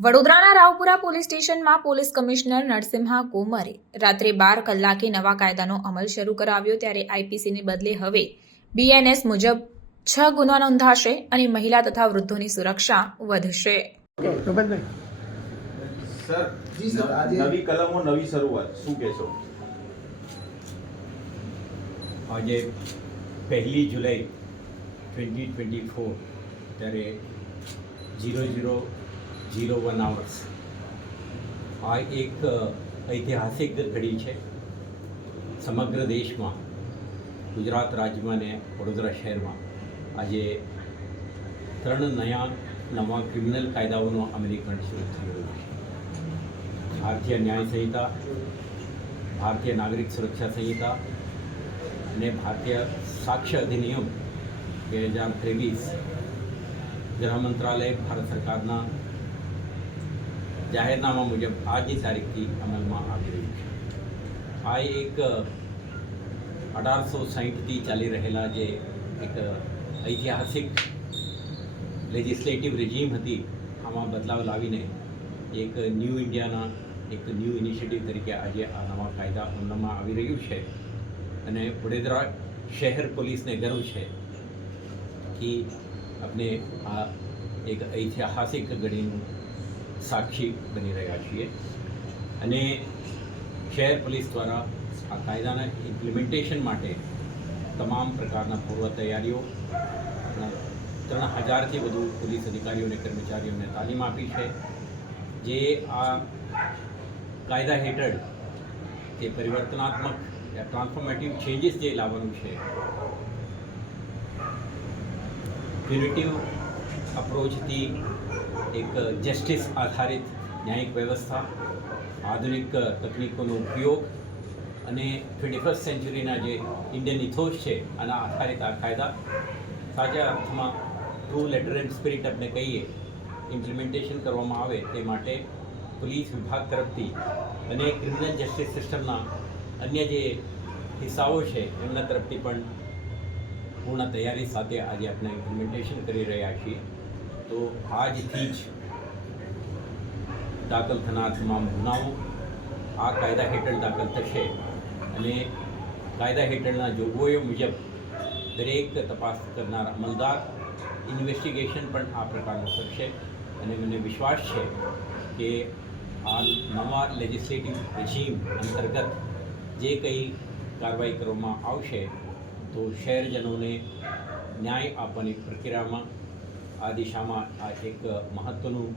વડોદરાના રાવપુરા પોલીસ સ્ટેશનમાં police commissioner Narasimha કોમરે રાત્રે બાર કલાકે નવા કાયદાનો અમલ શરૂ કરાવ્યો ત્યારે આઈપીસીને બદલે હવે બીએનએસ મુજબ છ ગુના નોંધાશે અને મહિલા તથા વૃદ્ધોની સુરક્ષા વધશે. પ્રભાતભાઈ સર જી સર, ન- આજે- નવી કલમો નવી શરૂઆત. શું કહેશો? આજે પહેલી જુલાઈ ટ્વેન્ટી ટ્વેન્ટી ફોર ત્યારે zero zero zero one hours આ એક ઐતિહાસિક ઘડી છે. સમગ્ર દેશમાં, ગુજરાત રાજ્યમાં ને વડોદરા શહેરમાં આજે ત્રણ નયા, નવા ક્રિમિનલ કાયદાઓનું અમલીકરણ શરૂ થઈ રહ્યું છે. ભારતીય ન્યાય સંહિતા, ભારતીય નાગરિક સુરક્ષા સંહિતા અને ભારતીય સાક્ષ્ય અધિનિયમ બે હજાર ત્રેવીસ ગૃહ મંત્રાલય, ભારત સરકારના જાહેરનામા મુજબ આજની તારીખથી અમલમાં આવી રહ્યું છે. આ એક અઢારસો સાહીઠથી ચાલી રહેલા જે એક ઐતિહાસિક લેજિસ્લેટિવ રિજીમ હતી, આમાં બદલાવ લાવીને એક ન્યૂ ઇન્ડિયાના એક ન્યૂ ઇનિશિયેટિવ તરીકે આજે આ નવા કાયદા અમલમાં આવી રહ્યું છે. અને વડોદરા શહેર પોલીસને ગર્વ છે કે આપણે આ એક ઐતિહાસિક ઘડીનું સાક્ષી બની રહ્યા છીએ. અને શહેર પોલીસ દ્વારા આ કાયદાના ઇમ્પ્લિમેન્ટેશન માટે તમામ પ્રકારના પૂર્વ તૈયારીઓ ત્રણ હજારથી વધુ પોલીસ અધિકારીઓ અને કર્મચારીઓને તાલીમ આપી છે. જે આ કાયદા હેઠળ જે પરિવર્તનાત્મક ટ્રાન્સફોર્મેટિવ ચેન્જીસ જે લાવવાનું છે પ્યુનિટિવ અપ્રોચથી એક જસ્ટિસ આધારિત ન્યાયિક વ્યવસ્થા આધુનિક તકનીકોનો ઉપયોગ અને ટ્વેન્ટી ફર્સ્ટ સેન્ચુરીના જે ઇન્ડિયન ઇથોસ છે, આના આધારિત આ કાયદા, સાચા અર્થમાં ટ્રુ લેટર એન્ડ સ્પિરિટ આપણે કહીએ ઇમ્પ્લિમેન્ટેશન કરવામાં આવે તે માટે પોલીસ વિભાગ તરફથી અને ક્રિમિનલ જસ્ટિસ સિસ્ટમના અન્ય જે હિસ્સાઓ છે, એમના તરફથી પણ પૂર્ણ તૈયારી સાથે આજે આપણે ઇમ્પ્લિમેન્ટેશન કરી રહ્યા છીએ. તો આજથી જ દાખલ થનાર તમામ ગુનાઓ આ કાયદા હેઠળ દાખલ થશે અને કાયદા હેઠળના જોગવાઈઓ મુજબ દરેક તપાસ કરનાર અમલદાર ઇન્વેસ્ટિગેશન પણ આ પ્રકારનું કરશે. અને મને વિશ્વાસ છે કે આ નવા લેજિસ્લેટિવ રજીમ અંતર્ગત જે કંઈ કાર્યવાહી કરવામાં આવશે તો શહેરજનોને ન્યાય આપવાની પ્રક્રિયામાં આ દિશામાં આ એક મહત્ત્વનું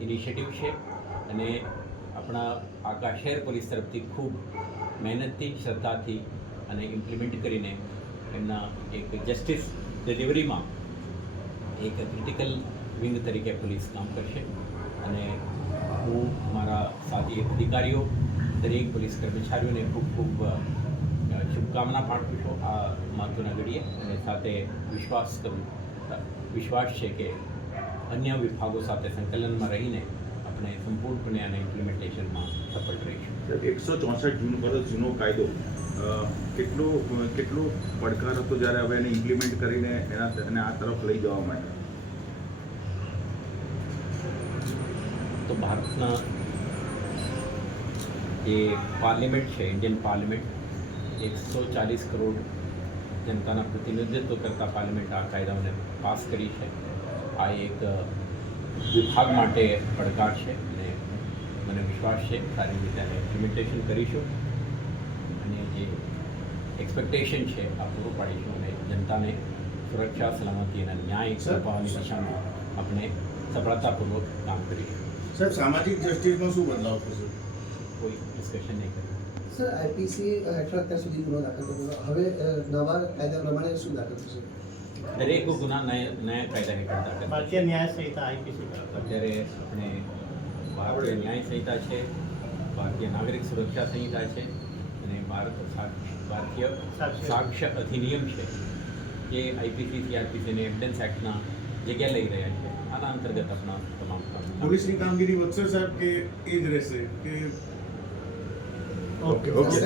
ઇનિશિયેટિવ છે અને આપણા આખા શહેર પોલીસ તરફથી ખૂબ મહેનતથી, શ્રદ્ધાથી અને ઇમ્પ્લિમેન્ટ કરીને એમના એક જસ્ટિસ ડિલિવરીમાં એક ક્રિટિકલ વિંગ તરીકે પોલીસ કામ કરશે. અને હું, મારા સાથી અધિકારીઓ, દરેક પોલીસ કર્મચારીઓને ખૂબ ખૂબ શુભકામના પાઠવું છું આ મહત્વના ઘડીએ અને સાથે વિશ્વાસ કરું વિશ્વાસ છે કે અન્ય વિભાગો સાથે સંકલનમાં રહીને આપણે સંપૂર્ણપણે આને ઇમ્પ્લિમેન્ટેશનમાં સફળ રહીશું. એકસો ચોસઠ જૂન વર્ષ જૂનો કાયદો કેટલો કેટલો પડકાર હતો જ્યારે હવે એને ઇમ્પ્લિમેન્ટ કરીને એના એને આ તરફ લઈ જવા માટે તો ભારતના જે પાર્લિમેન્ટ છે ઇન્ડિયન પાર્લિમેન્ટ એકસો ચાલીસ કરોડ જનતાના પ્રતિનિધિત્વ કરતા પાર્લિમેન્ટ આ કાયદાઓને પાસ કરી છે. આ એક વિભાગ માટે પડકાર છે અને મને વિશ્વાસ છે. સારી રીતે આને ઇમ્પ્લિમેન્ટેશન કરીશું. અને જે એક્સપેક્ટેશન છે આ પૂરું પાડીશું અને જનતાને સુરક્ષા સલામતી અને ન્યાય સર. અપાવવાની દિશામાં આપણે સફળતાપૂર્વક કામ કરીશું. સાહેબ સામાજિક જસ્ટિસમાં શું બદલાવ થશે? કોઈ ડિસ્કશન નહીં કર્યું સર આઈપીસી હેઠળ અત્યાર સુધી ગુનો દાખલ થતો હવે નવા કાયદા પ્રમાણે શું દાખલ થશે? દરેક ગુના નયા નયા કાયદા હેઠળ દાખલ ભારતીય ન્યાય સંહિતા આઈપીસી અત્યારે આપણે ભારતીય ન્યાય સંહિતા છે ભારતીય નાગરિક સુરક્ષા સંહિતા છે અને ભારત ભારતીય સાક્ષ્ય. અધિનિયમ છે જે આઈપીસી સીઆરપીસી અને એવિડન્સ એક્ટના જગ્યા લઈ રહ્યા છે. આના અંતર્ગત આપણા તમામ કામ. પોલીસની કામગીરી વધશે સાહેબ કે એ જ રહેશે? કે Okay, okay.